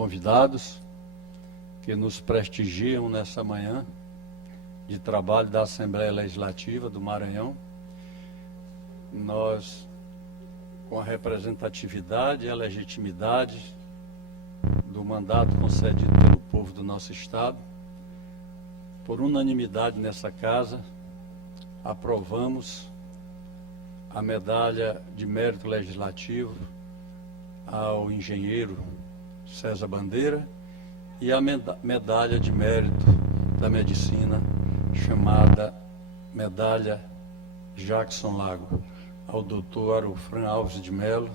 convidados que nos prestigiam nessa manhã de trabalho da Assembleia Legislativa do Maranhão. Nós, com a representatividade e a legitimidade do mandato concedido pelo povo do nosso Estado, por unanimidade nessa casa, aprovamos a medalha de mérito legislativo ao engenheiro César Bandeira e a medalha de mérito da medicina, chamada medalha Jackson Lago, ao doutor Arufran Alves de Melo,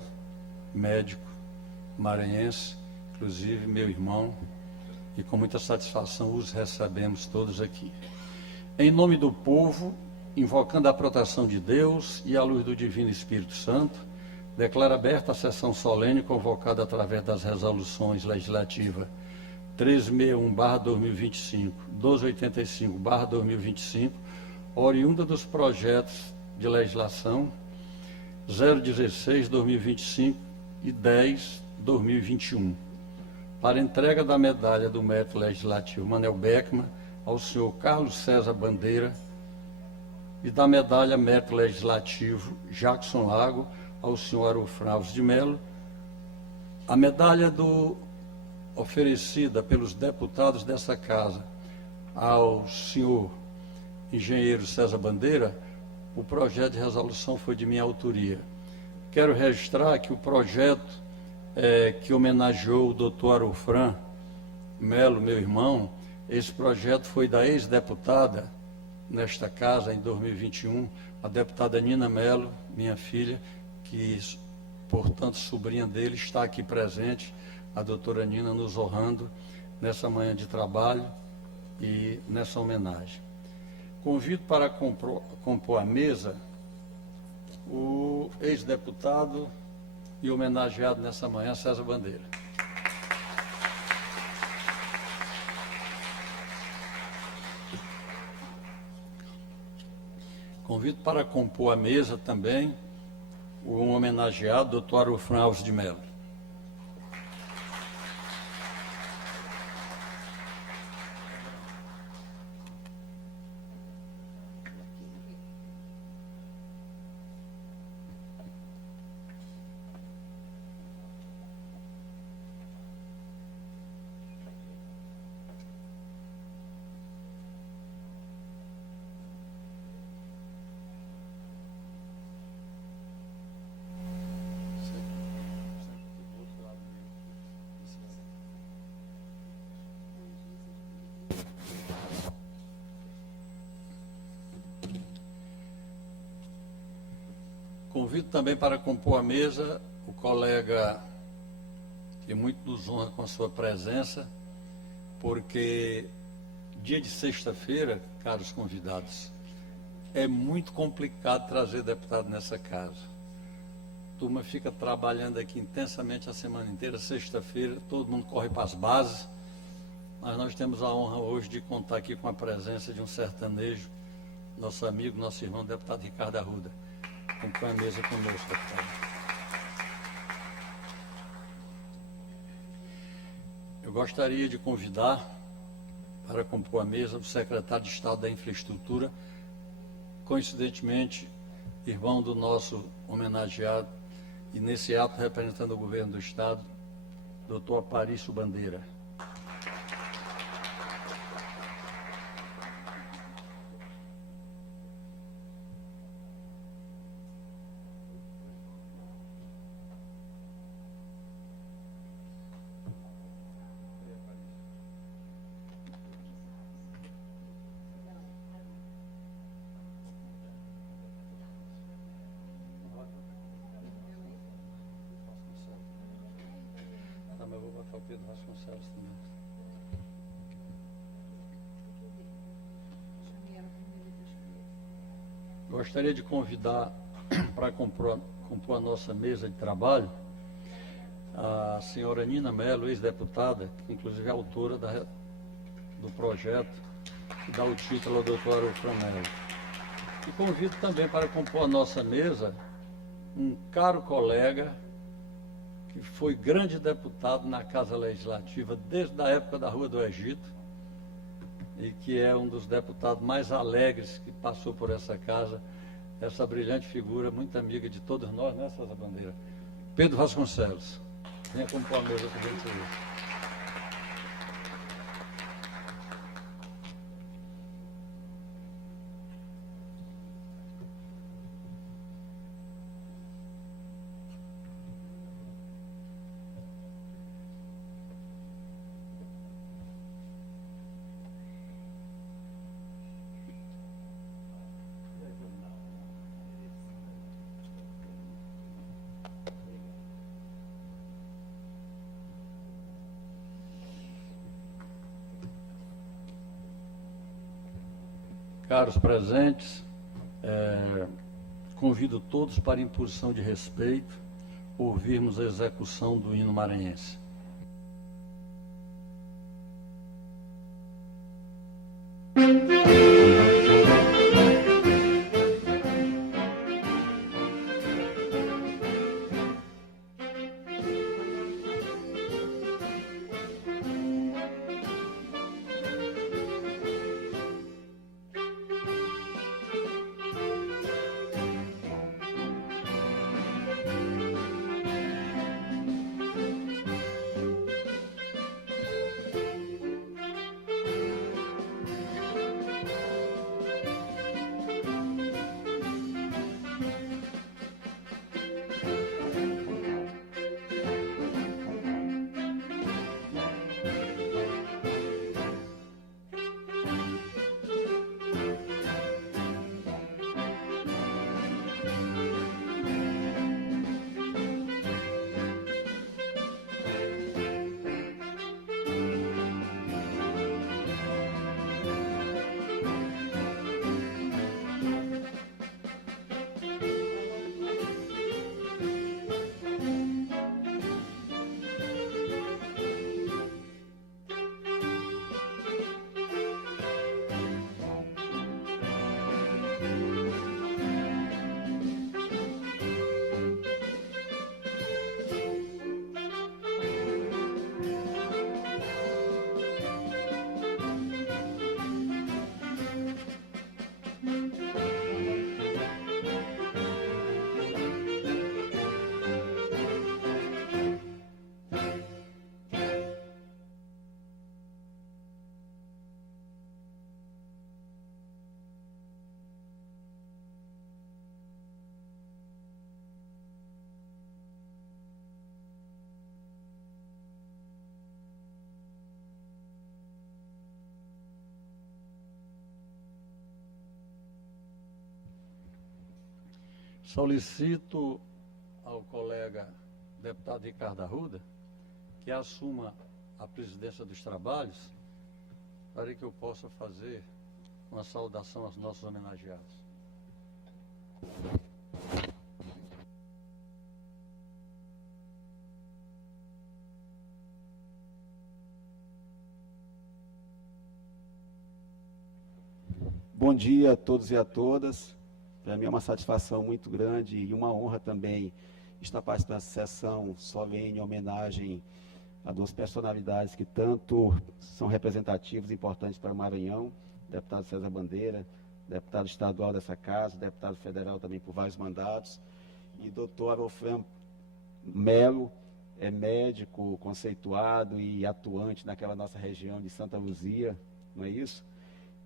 médico maranhense, inclusive meu irmão, e com muita satisfação os recebemos todos aqui. Em nome do povo, invocando a proteção de Deus e a luz do Divino Espírito Santo, declaro aberta a sessão solene convocada através das resoluções legislativas 1361/2025, 1285/2025, oriunda dos projetos de legislação 016/2025 e 10/2021, para entrega da medalha do mérito legislativo Manel Beckman ao senhor Carlos César Bandeira e da medalha mérito legislativo Jackson Lago ao senhor Arufran Alves de Melo. A medalha oferecida pelos deputados dessa casa ao senhor engenheiro César Bandeira, o projeto de resolução foi de minha autoria. Quero registrar que o projeto que homenageou o doutor Arufran Melo, meu irmão, esse projeto foi da ex-deputada nesta casa em 2021, a deputada Nina Melo, minha filha, que, portanto, sobrinha dele, está aqui presente, a doutora Nina nos honrando nessa manhã de trabalho e nessa homenagem. Convido para compor a mesa o ex-deputado e homenageado nessa manhã, César Bandeira. Convido para compor a mesa também o homenageado, doutor Arufran Alves de Melo. Convido também para compor a mesa o colega que muito nos honra com a sua presença, porque dia de sexta-feira, caros convidados, é muito complicado trazer deputado nessa casa. A turma fica trabalhando aqui intensamente a semana inteira, sexta-feira, todo mundo corre para as bases, mas nós temos a honra hoje de contar aqui com a presença de um sertanejo, nosso amigo, nosso irmão, deputado Ricardo Arruda. Compõe a mesa conosco, deputado. Eu gostaria de convidar para compor a mesa o secretário de Estado da Infraestrutura, coincidentemente, irmão do nosso homenageado, e nesse ato representando o governo do Estado, doutor Aparício Bandeira. Eu vou botar o Pedro Vasconcelos também. Gostaria de convidar para compor a nossa mesa de trabalho a senhora Nina Melo, ex-deputada, que inclusive é autora do projeto que dá o título ao doutor Arufran Melo. E convido também para compor a nossa mesa um caro colega que foi grande deputado na Casa Legislativa desde a época da Rua do Egito, e que é um dos deputados mais alegres que passou por essa casa, essa brilhante figura, muito amiga de todos nós, né, César Bandeira? Pedro Vasconcelos. Venha compor a mesa com você. Caros presentes, convido todos para, em posição de respeito, ouvirmos a execução do hino maranhense. Solicito ao colega deputado Ricardo Arruda que assuma a presidência dos trabalhos para que eu possa fazer uma saudação aos nossos homenageados. Bom dia a todos e a todas. Para mim é uma satisfação muito grande e uma honra também estar participando dessa sessão solene em homenagem a duas personalidades que tanto são representativas e importantes para o Maranhão, deputado César Bandeira, deputado estadual dessa casa, deputado federal também por vários mandatos, e doutor Arofran Melo, é médico conceituado e atuante naquela nossa região de Santa Luzia, não é isso?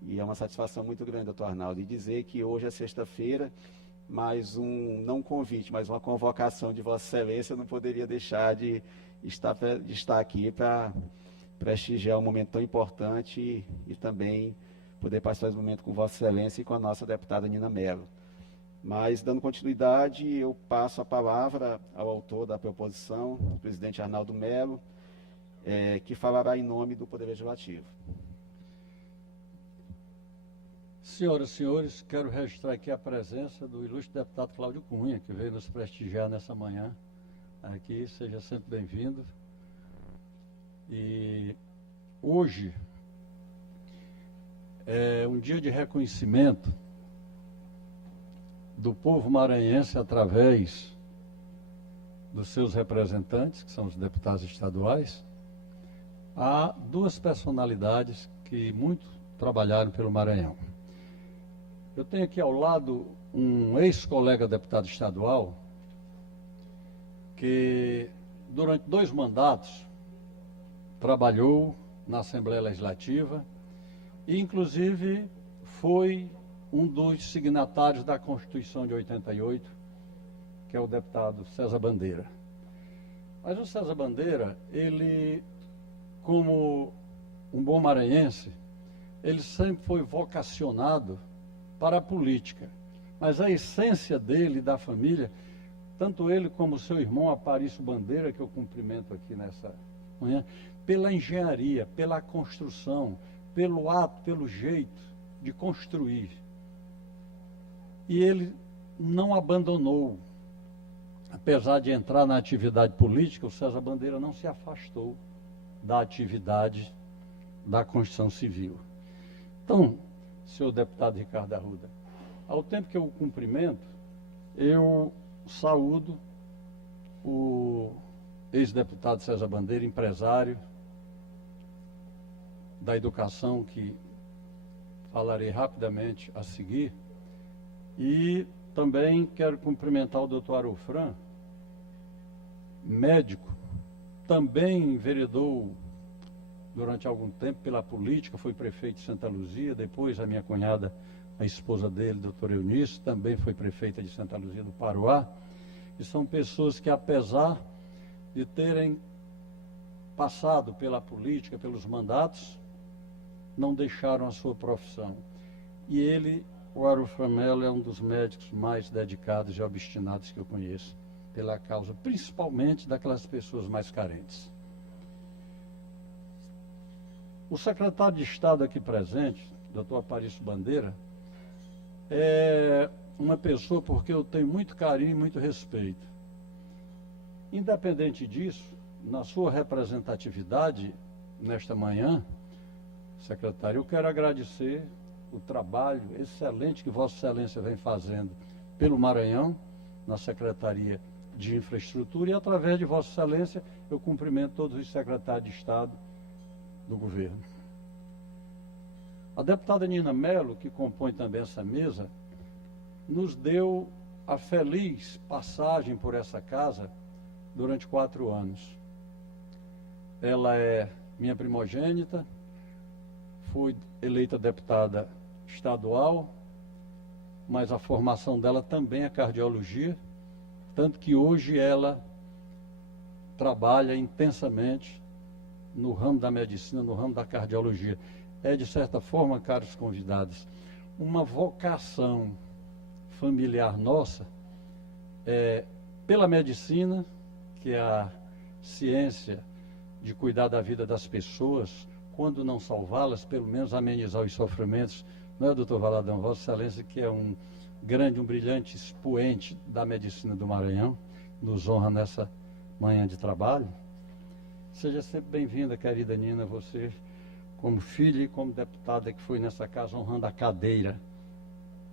E é uma satisfação muito grande, doutor Arnaldo, e dizer que hoje é sexta-feira, mais não um convite, mas uma convocação de Vossa Excelência, eu não poderia deixar de estar aqui para prestigiar um momento tão importante e também poder participar desse momento com Vossa Excelência e com a nossa deputada Nina Mello. Mas, dando continuidade, eu passo a palavra ao autor da proposição, o presidente Arnaldo Melo, que falará em nome do Poder Legislativo. Senhoras e senhores, quero registrar aqui a presença do ilustre deputado Cláudio Cunha, que veio nos prestigiar nessa manhã aqui. Seja sempre bem-vindo. E hoje é um dia de reconhecimento do povo maranhense através dos seus representantes, que são os deputados estaduais, há duas personalidades que muito trabalharam pelo Maranhão. Eu tenho aqui ao lado um ex-colega deputado estadual que, durante 2 mandatos, trabalhou na Assembleia Legislativa e, inclusive, foi um dos signatários da Constituição de 88, que é o deputado César Bandeira. Mas o César Bandeira, ele, como um bom maranhense, ele sempre foi vocacionado para a política. Mas a essência dele, da família, tanto ele como seu irmão Aparício Bandeira, que eu cumprimento aqui nessa manhã, pela engenharia, pela construção, pelo ato, pelo jeito de construir. E ele não abandonou. Apesar de entrar na atividade política, o César Bandeira não se afastou da atividade da construção civil. Então, senhor deputado Ricardo Arruda, ao tempo que eu o cumprimento, eu saúdo o ex-deputado César Bandeira, empresário da educação, que falarei rapidamente a seguir, e também quero cumprimentar o doutor Arufran, médico, também enveredou durante algum tempo pela política, foi prefeito de Santa Luzia, depois a minha cunhada, a esposa dele, doutora Eunice, também foi prefeita de Santa Luzia do Paruá, e são pessoas que, apesar de terem passado pela política, pelos mandatos, não deixaram a sua profissão. E ele, o Arufran Melo, é um dos médicos mais dedicados e obstinados que eu conheço, pela causa, principalmente daquelas pessoas mais carentes. O secretário de Estado aqui presente, doutor Aparício Bandeira, é uma pessoa porque eu tenho muito carinho e muito respeito. Independente disso, na sua representatividade nesta manhã, secretário, eu quero agradecer o trabalho excelente que Vossa Excelência vem fazendo pelo Maranhão, na Secretaria de Infraestrutura, e através de Vossa Excelência eu cumprimento todos os secretários de Estado do governo. A deputada Nina Mello, que compõe também essa mesa, nos deu a feliz passagem por essa casa durante 4 anos. Ela é minha primogênita, foi eleita deputada estadual, mas a formação dela também é cardiologia, tanto que hoje ela trabalha intensamente no ramo da medicina, no ramo da cardiologia. É, de certa forma, caros convidados, uma vocação familiar nossa pela medicina, que é a ciência de cuidar da vida das pessoas, quando não salvá-las, pelo menos amenizar os sofrimentos. Não é, doutor Valadão? Vossa Excelência, que é um brilhante expoente da medicina do Maranhão, nos honra nessa manhã de trabalho. Seja sempre bem-vinda, querida Nina, você como filha e como deputada que foi nessa casa honrando a cadeira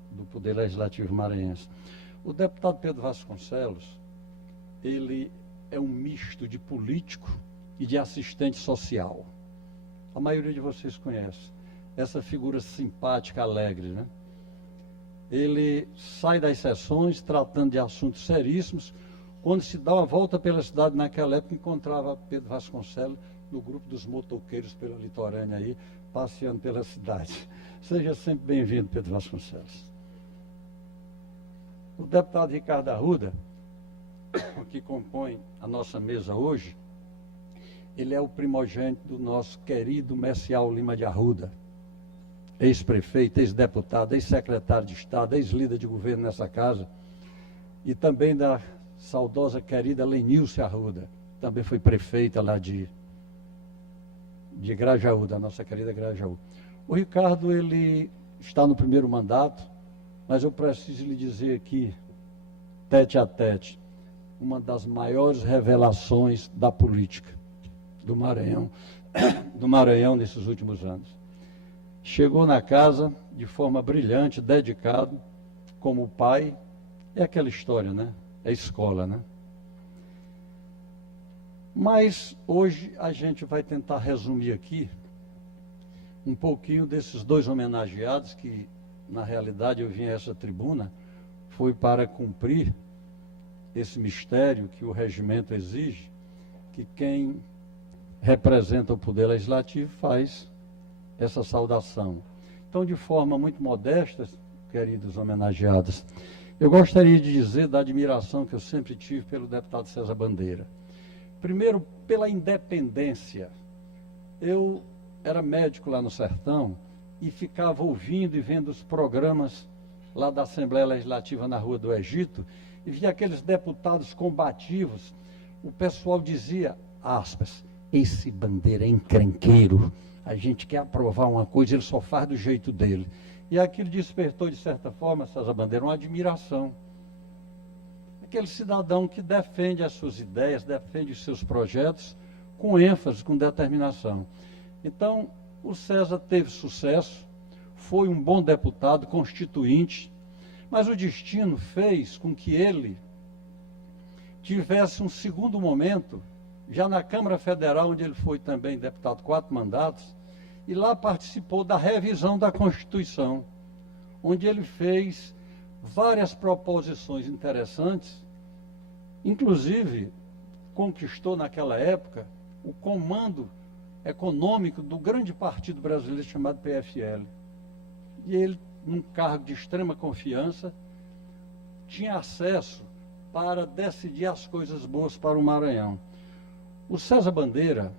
do Poder Legislativo maranhense. O deputado Pedro Vasconcelos, ele é um misto de político e de assistente social. A maioria de vocês conhece essa figura simpática, alegre, né? Ele sai das sessões tratando de assuntos seríssimos. Quando se dá uma volta pela cidade naquela época, encontrava Pedro Vasconcelos no grupo dos motoqueiros pela litorânea aí, passeando pela cidade. Seja sempre bem-vindo, Pedro Vasconcelos. O deputado Ricardo Arruda, que compõe a nossa mesa hoje, ele é o primogênito do nosso querido Messial Lima de Arruda, ex-prefeito, ex-deputado, ex-secretário de Estado, ex-líder de governo nessa casa, e também da saudosa querida Lenilce Arruda, também foi prefeita lá de Grajaú, da nossa querida Grajaú. O Ricardo, ele está no primeiro mandato, mas eu preciso lhe dizer aqui, tete a tete, uma das maiores revelações da política do Maranhão nesses últimos anos. Chegou na casa de forma brilhante, dedicado, como pai. É aquela história, né? É escola, né? Mas hoje a gente vai tentar resumir aqui um pouquinho desses dois homenageados que, na realidade, eu vim a essa tribuna, foi para cumprir esse mistério que o regimento exige, que quem representa o Poder Legislativo faz essa saudação. Então, de forma muito modesta, queridos homenageados, eu gostaria de dizer da admiração que eu sempre tive pelo deputado César Bandeira. Primeiro, pela independência. Eu era médico lá no sertão e ficava ouvindo e vendo os programas lá da Assembleia Legislativa na Rua do Egito e via aqueles deputados combativos. O pessoal dizia, aspas, esse Bandeira é encrenqueiro, a gente quer aprovar uma coisa, ele só faz do jeito dele. E aquilo despertou, de certa forma, César Bandeira, uma admiração. Aquele cidadão que defende as suas ideias, defende os seus projetos com ênfase, com determinação. Então, o César teve sucesso, foi um bom deputado constituinte, mas o destino fez com que ele tivesse um segundo momento, já na Câmara Federal, onde ele foi também deputado 4 mandatos, e lá participou da revisão da Constituição, onde ele fez várias proposições interessantes, inclusive conquistou naquela época o comando econômico do grande partido brasileiro chamado PFL. E ele, num cargo de extrema confiança, tinha acesso para decidir as coisas boas para o Maranhão. O César Bandeira,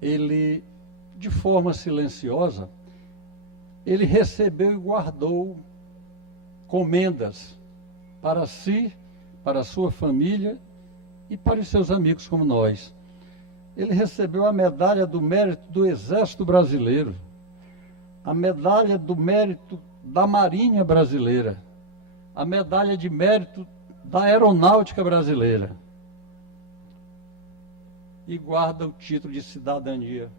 ele, de forma silenciosa, ele recebeu e guardou comendas para si, para a sua família e para os seus amigos como nós. Ele recebeu a medalha do mérito do Exército Brasileiro, a medalha do mérito da Marinha Brasileira, a medalha de mérito da Aeronáutica Brasileira e guarda o título de cidadania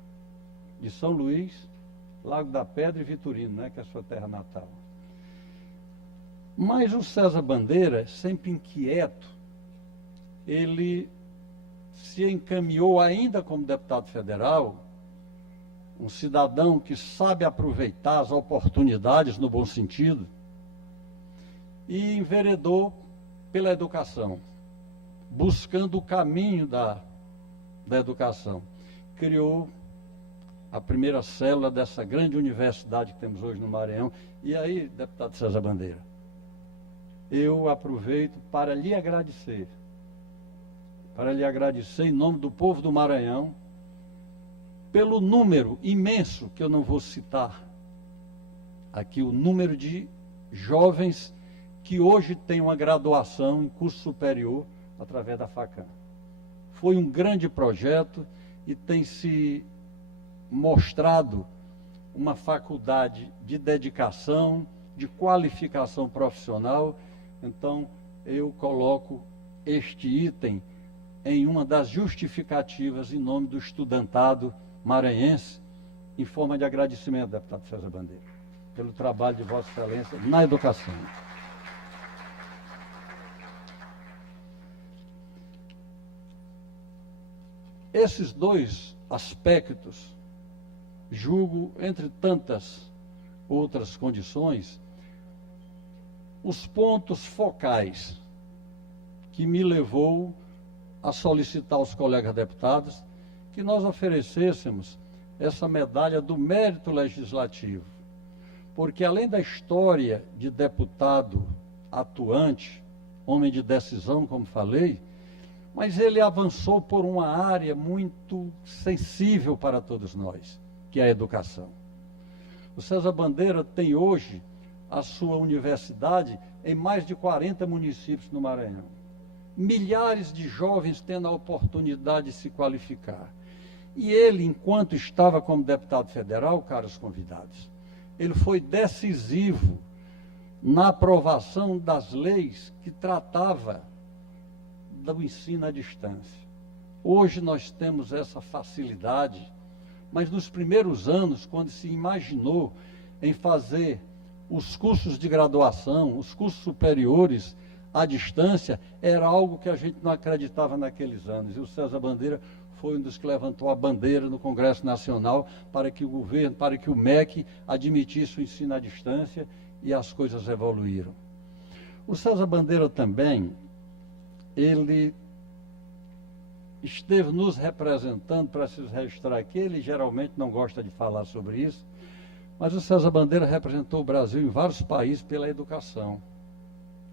de São Luís, Lago da Pedra e Vitorino, né, que é a sua terra natal. Mas o César Bandeira, sempre inquieto, ele se encaminhou ainda como deputado federal, um cidadão que sabe aproveitar as oportunidades no bom sentido, e enveredou pela educação, buscando o caminho da educação. Criou a primeira célula dessa grande universidade que temos hoje no Maranhão. E aí, deputado César Bandeira, eu aproveito para lhe agradecer em nome do povo do Maranhão, pelo número imenso, que eu não vou citar aqui, o número de jovens que hoje têm uma graduação em curso superior através da FACAM. Foi um grande projeto e tem se mostrado uma faculdade de dedicação, de qualificação profissional. Então, eu coloco este item em uma das justificativas em nome do estudantado maranhense, em forma de agradecimento, deputado César Bandeira, pelo trabalho de Vossa Excelência na educação. Esses dois aspectos, julgo, entre tantas outras condições, os pontos focais que me levou a solicitar aos colegas deputados que nós oferecêssemos essa medalha do mérito legislativo, porque além da história de deputado atuante, homem de decisão, como falei, mas ele avançou por uma área muito sensível para todos nós, que é a educação. O César Bandeira tem hoje a sua universidade em mais de 40 municípios no Maranhão. Milhares de jovens tendo a oportunidade de se qualificar. E ele, enquanto estava como deputado federal, caros convidados, ele foi decisivo na aprovação das leis que tratava do ensino à distância. Hoje nós temos essa facilidade, mas nos primeiros anos, quando se imaginou em fazer os cursos de graduação, os cursos superiores à distância, era algo que a gente não acreditava naqueles anos. E o César Bandeira foi um dos que levantou a bandeira no Congresso Nacional para que o governo, para que o MEC admitisse o ensino à distância, e as coisas evoluíram. O César Bandeira também, ele esteve nos representando, preciso registrar aqui, ele geralmente não gosta de falar sobre isso, mas o César Bandeira representou o Brasil em vários países pela educação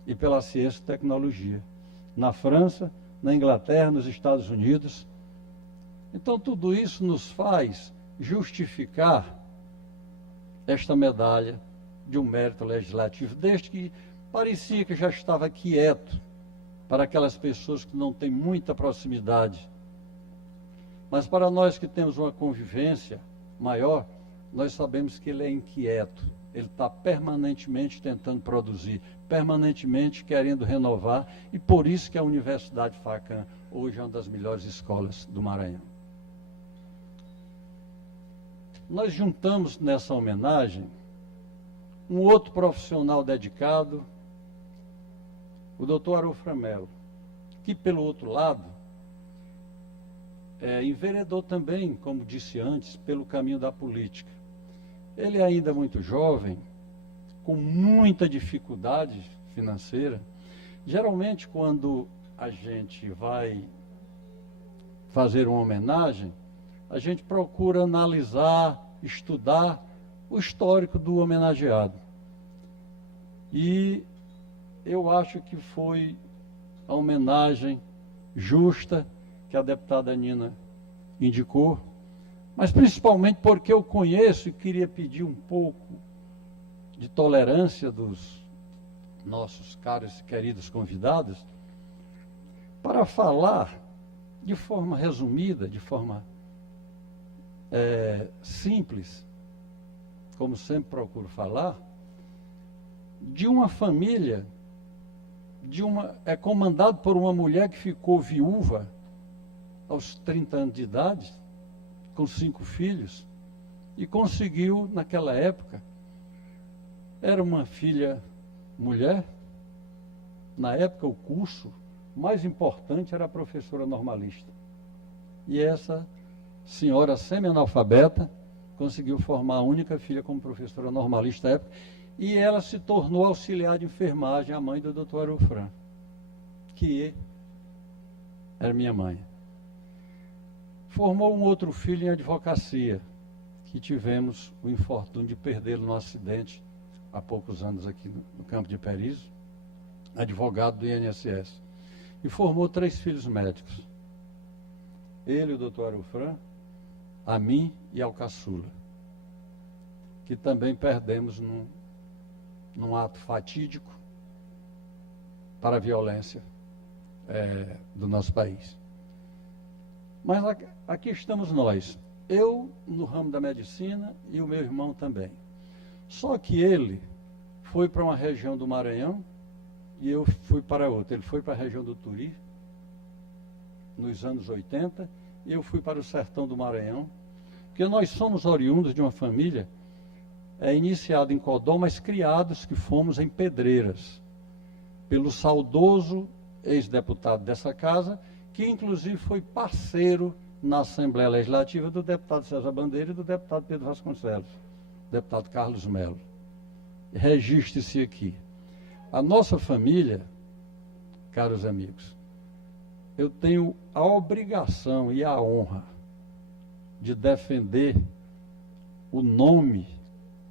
e pela ciência e tecnologia. Na França, na Inglaterra, nos Estados Unidos. Então, tudo isso nos faz justificar esta medalha de um mérito legislativo, desde que parecia que já estava quieto para aquelas pessoas que não têm muita proximidade. Mas para nós que temos uma convivência maior, nós sabemos que ele é inquieto. Ele está permanentemente tentando produzir, permanentemente querendo renovar, e por isso que a Universidade Facam hoje é uma das melhores escolas do Maranhão. Nós juntamos nessa homenagem um outro profissional dedicado, o doutor Arufran Melo, que, pelo outro lado, enveredou também, como disse antes, pelo caminho da política. Ele é ainda muito jovem, com muita dificuldade financeira. Geralmente, quando a gente vai fazer uma homenagem, a gente procura analisar, estudar o histórico do homenageado. E eu acho que foi a homenagem justa que a deputada Nina indicou, mas principalmente porque eu conheço e queria pedir um pouco de tolerância dos nossos caros e queridos convidados para falar de forma resumida, de forma simples, como sempre procuro falar, de uma família, comandado por uma mulher que ficou viúva aos 30 anos de idade, com 5 filhos, e conseguiu, naquela época, era uma filha mulher, na época o curso mais importante era a professora normalista. E essa senhora semi-analfabeta conseguiu formar a única filha como professora normalista na época, e ela se tornou auxiliar de enfermagem, a mãe do Dr. Arufran, que era minha mãe. Formou um outro filho em advocacia, que tivemos o infortúnio de perdê-lo no acidente há poucos anos aqui no campo de Perizzo, advogado do INSS. E formou 3 filhos médicos. Ele, o Dr. Arufran, a mim e ao caçula, que também perdemos num ato fatídico para a violência do nosso país. Mas aqui estamos nós, eu no ramo da medicina e o meu irmão também. Só que ele foi para uma região do Maranhão e eu fui para outra. Ele foi para a região do Turi, nos anos 80, e eu fui para o sertão do Maranhão, porque nós somos oriundos de uma família iniciada em Codó, mas criados que fomos em Pedreiras, pelo saudoso ex-deputado dessa casa, que inclusive foi parceiro na Assembleia Legislativa do deputado César Bandeira e do deputado Pedro Vasconcelos, deputado Carlos Melo. Registre-se aqui. A nossa família, caros amigos, eu tenho a obrigação e a honra de defender o nome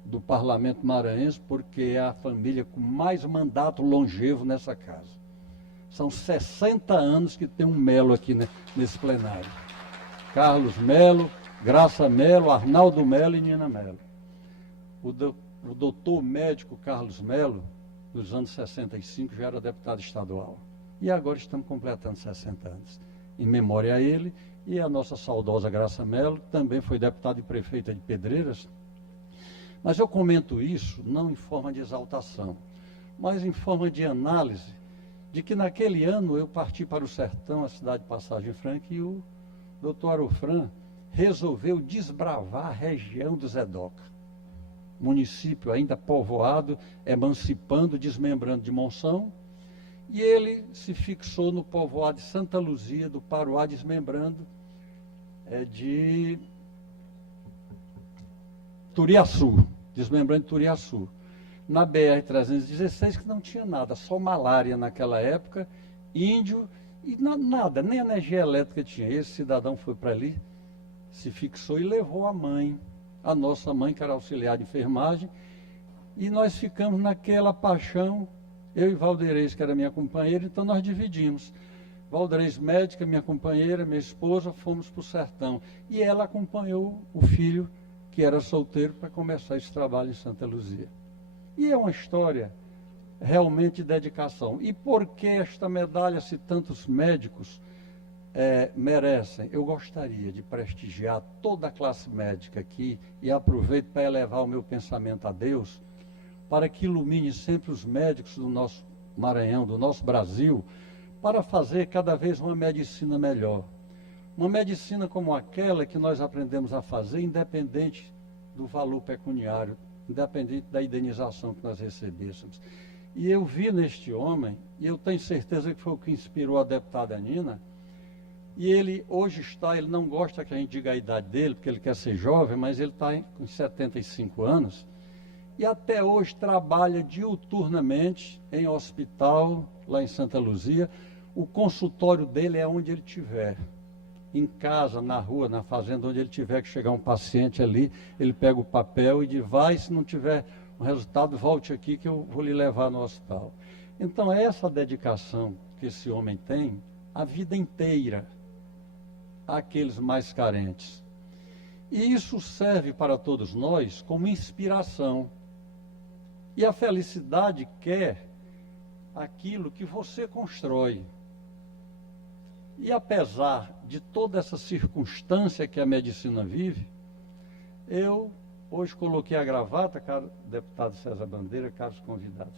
do Parlamento Maranhense, porque é a família com mais mandato longevo nessa casa. São 60 anos que tem um Melo aqui nesse plenário. Carlos Melo, Graça Melo, Arnaldo Melo e Nina Melo. O doutor médico Carlos Melo, nos anos 65, já era deputado estadual. E agora estamos completando 60 anos. Em memória a ele, e a nossa saudosa Graça Melo, também foi deputada e prefeita de Pedreiras. Mas eu comento isso não em forma de exaltação, mas em forma de análise de que naquele ano eu parti para o sertão, a cidade de Passagem Franca, e o doutor Arufran resolveu desbravar a região do Zedoca, município ainda povoado, emancipando, desmembrando de Monção, E ele se fixou no povoado de Santa Luzia, do Paruá, desmembrando de Turiaçu, desmembrando de Turiaçu. Na BR-316, que não tinha nada, só malária naquela época, índio, e nada, nem energia elétrica tinha. Esse cidadão foi para ali, se fixou e levou a mãe, a nossa mãe, que era auxiliar de enfermagem, e nós ficamos naquela paixão, eu e Valdeirês, que era minha companheira, então nós dividimos. Valdeirês médica, minha companheira, minha esposa, fomos para o sertão. E ela acompanhou o filho, que era solteiro, para começar esse trabalho em Santa Luzia. E é uma história realmente de dedicação. E por que esta medalha, se tantos médicos merecem? Eu gostaria de prestigiar toda a classe médica aqui e aproveito para elevar o meu pensamento a Deus, para que ilumine sempre os médicos do nosso Maranhão, do nosso Brasil, para fazer cada vez uma medicina melhor. Uma medicina como aquela que nós aprendemos a fazer, independente do valor pecuniário, independente da indenização que nós recebêssemos. E eu vi neste homem, e eu tenho certeza que foi o que inspirou a deputada Nina, e ele hoje ele não gosta que a gente diga a idade dele, porque ele quer ser jovem, mas ele está com 75 anos, e até hoje trabalha diuturnamente em hospital, lá em Santa Luzia. O consultório dele é onde ele estiver. Em casa, na rua, na fazenda, onde ele tiver que chegar um paciente ali, ele pega o papel e diz, vai, se não tiver um resultado, volte aqui que eu vou lhe levar no hospital. Então, essa dedicação que esse homem tem, a vida inteira, àqueles mais carentes. E isso serve para todos nós como inspiração. E a felicidade quer aquilo que você constrói. E apesar de toda essa circunstância que a medicina vive, eu hoje coloquei a gravata, caro deputado César Bandeira, caros convidados,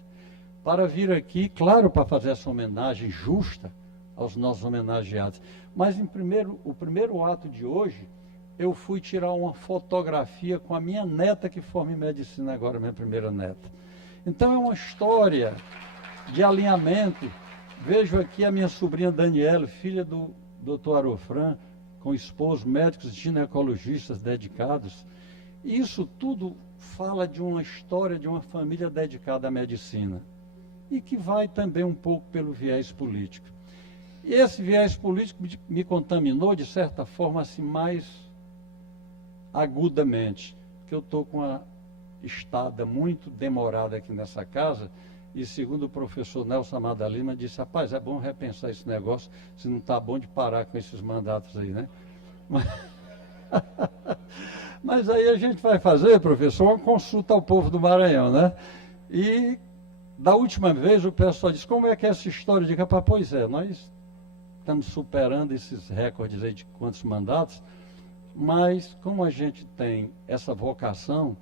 para vir aqui, claro, para fazer essa homenagem justa aos nossos homenageados. Mas o primeiro ato de hoje, eu fui tirar uma fotografia com a minha neta que forma em medicina agora, minha primeira neta. Então é uma história de alinhamento. Vejo aqui a minha sobrinha Daniela, filha do Dr. Arofran, com esposo, médicos ginecologistas dedicados. E isso tudo fala de uma história de uma família dedicada à medicina. E que vai também um pouco pelo viés político. E esse viés político me contaminou, de certa forma, assim, mais agudamente. Porque eu estou com uma estada muito demorada aqui nessa casa. E segundo o professor Nelson Amada Lima, disse, rapaz, é bom repensar esse negócio, se não está bom de parar com esses mandatos aí, né? Mas aí a gente vai fazer, professor, uma consulta ao povo do Maranhão, né? E da última vez o pessoal disse, como é que é essa história? Eu digo, rapaz, pois é, nós estamos superando esses recordes aí de quantos mandatos, mas como a gente tem essa vocação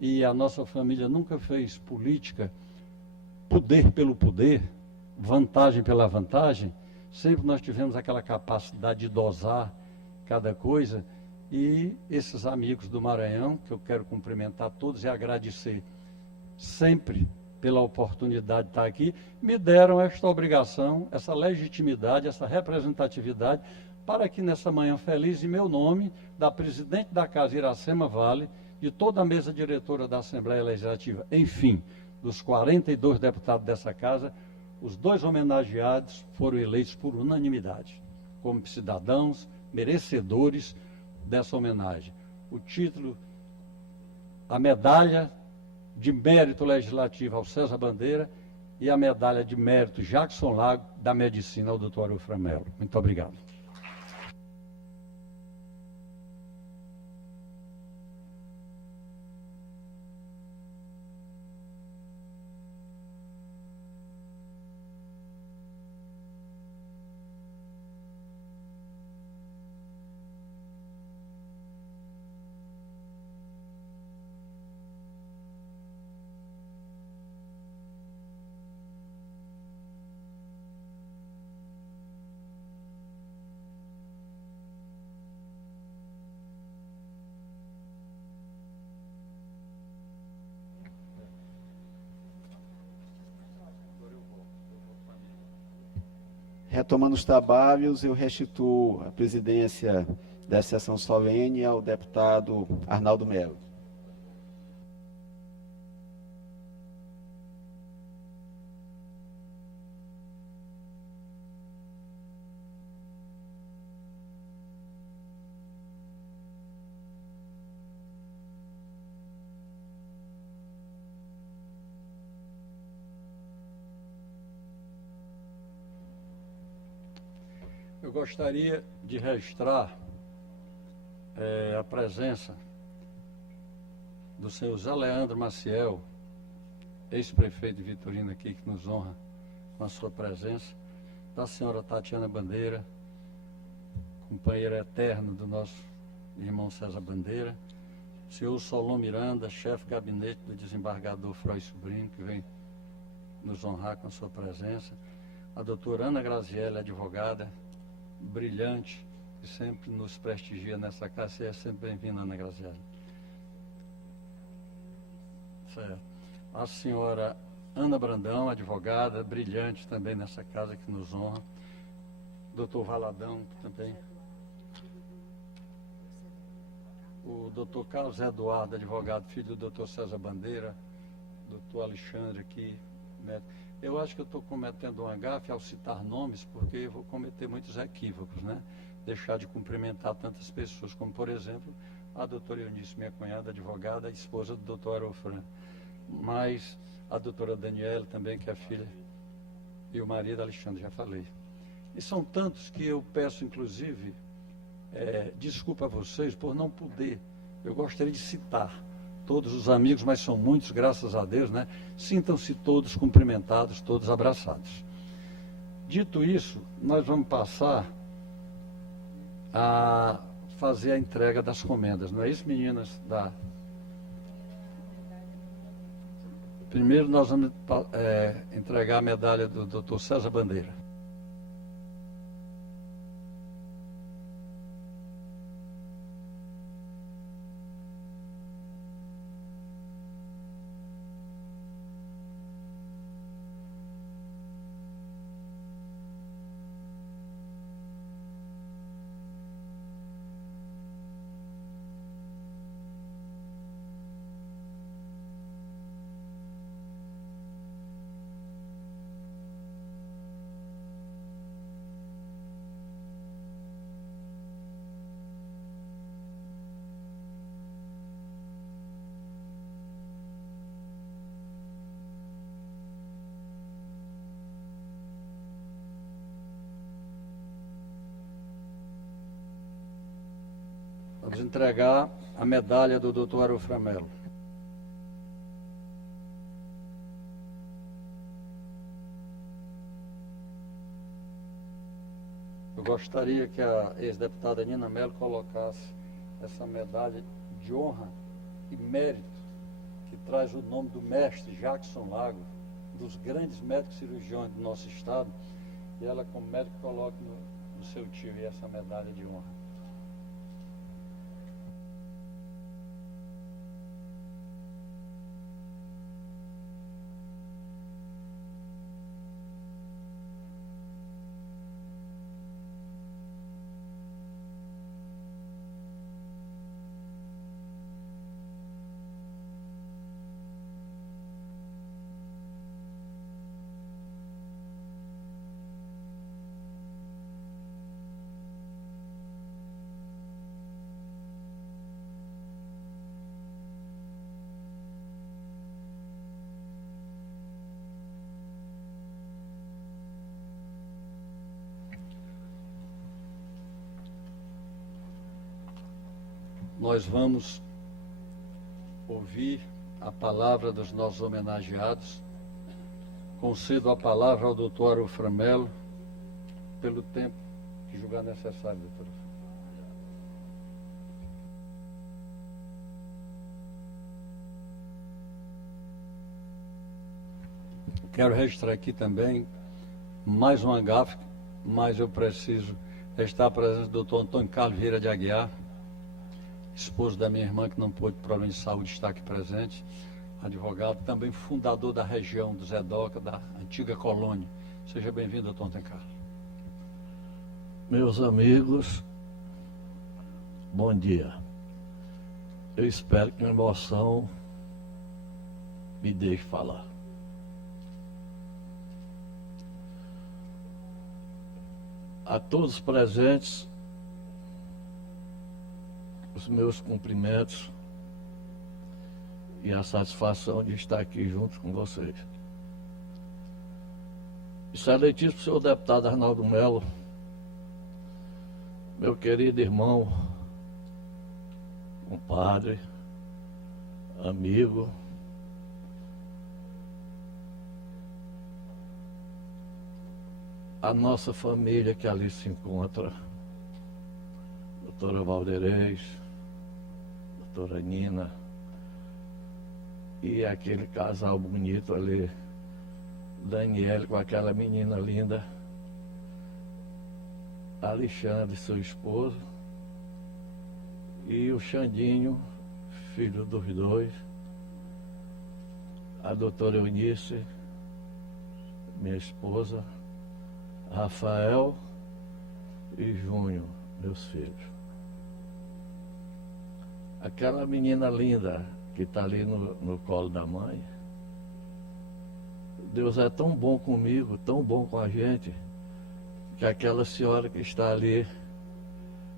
e a nossa família nunca fez política, poder pelo poder, vantagem pela vantagem, sempre nós tivemos aquela capacidade de dosar cada coisa, e esses amigos do Maranhão, que eu quero cumprimentar todos e agradecer sempre pela oportunidade de estar aqui, me deram esta obrigação, essa legitimidade, essa representatividade, para que nessa manhã feliz, em meu nome, da presidente da Casa Iracema Vale, de toda a mesa diretora da Assembleia Legislativa, enfim, dos 42 deputados dessa casa, os 2 homenageados foram eleitos por unanimidade, como cidadãos merecedores dessa homenagem. O título, a medalha de mérito legislativo ao César Bandeira e a medalha de mérito Jackson Lago da medicina ao Dr. Arofran Melo. Muito obrigado. Retomando os trabalhos, eu restituo a presidência da sessão solene ao deputado Arnaldo Melo. Eu gostaria de registrar a presença do senhor Zé Leandro Maciel, ex-prefeito de Vitorino aqui, que nos honra com a sua presença, da senhora Tatiana Bandeira, companheira eterna do nosso irmão César Bandeira, senhor Solon Miranda, chefe de gabinete do desembargador Froy Sobrinho, que vem nos honrar com a sua presença, a doutora Ana Graziella, advogada, brilhante, que sempre nos prestigia nessa casa. Você é sempre bem-vinda, Ana Graziella. Certo. A senhora Ana Brandão, advogada, brilhante também nessa casa, que nos honra. Doutor Valadão também. O doutor Carlos Eduardo, advogado, filho do doutor César Bandeira. Doutor Alexandre aqui, médico. Eu acho que eu estou cometendo um gafe ao citar nomes, porque eu vou cometer muitos equívocos, né? Deixar de cumprimentar tantas pessoas, como, por exemplo, a doutora Eunice, minha cunhada, advogada, esposa do doutor Arofran. Mas a doutora Daniela também, que é filha, e o marido Alexandre, já falei. E são tantos que eu peço, inclusive, desculpa a vocês por não poder. Eu gostaria de citar todos os amigos, mas são muitos, graças a Deus, né? Sintam-se todos cumprimentados, todos abraçados. Dito isso, nós vamos passar a fazer a entrega das comendas, não é isso, meninas? Primeiro nós vamos entregar a medalha do doutor César Bandeira. Vamos entregar a medalha do doutor Arofran Melo. Eu gostaria que a ex-deputada Nina Melo colocasse essa medalha de honra e mérito, que traz o nome do mestre Jackson Lago, um dos grandes médicos cirurgiões do nosso estado, e ela, como médico, coloque no seu tio essa medalha de honra. Nós vamos ouvir a palavra dos nossos homenageados. Concedo a palavra ao doutor Arofran Melo, pelo tempo que julgar necessário, doutor. Quero registrar aqui também mais uma gafe, mas eu preciso registrar a presença do doutor Antônio Carlos Vieira de Aguiar, esposo da minha irmã, que não pôde, por problema de saúde, estar aqui presente, advogado, também fundador da região do Zedoca, da antiga colônia. Seja bem-vindo, doutor Antônio Carlos. Meus amigos, bom dia. Eu espero que a emoção me deixe falar. A todos os presentes, os meus cumprimentos e a satisfação de estar aqui junto com vocês. Excelentíssimo senhor deputado Arnaldo Melo, meu querido irmão, compadre, amigo, a nossa família que ali se encontra, doutora Valderez, doutora Nina, e aquele casal bonito ali, Daniel com aquela menina linda, Alexandre, seu esposo, e o Xandinho, filho dos dois, a doutora Eunice, minha esposa, Rafael e Júnior, meus filhos. Aquela menina linda que está ali no colo da mãe, Deus é tão bom comigo, tão bom com a gente, que aquela senhora que está ali,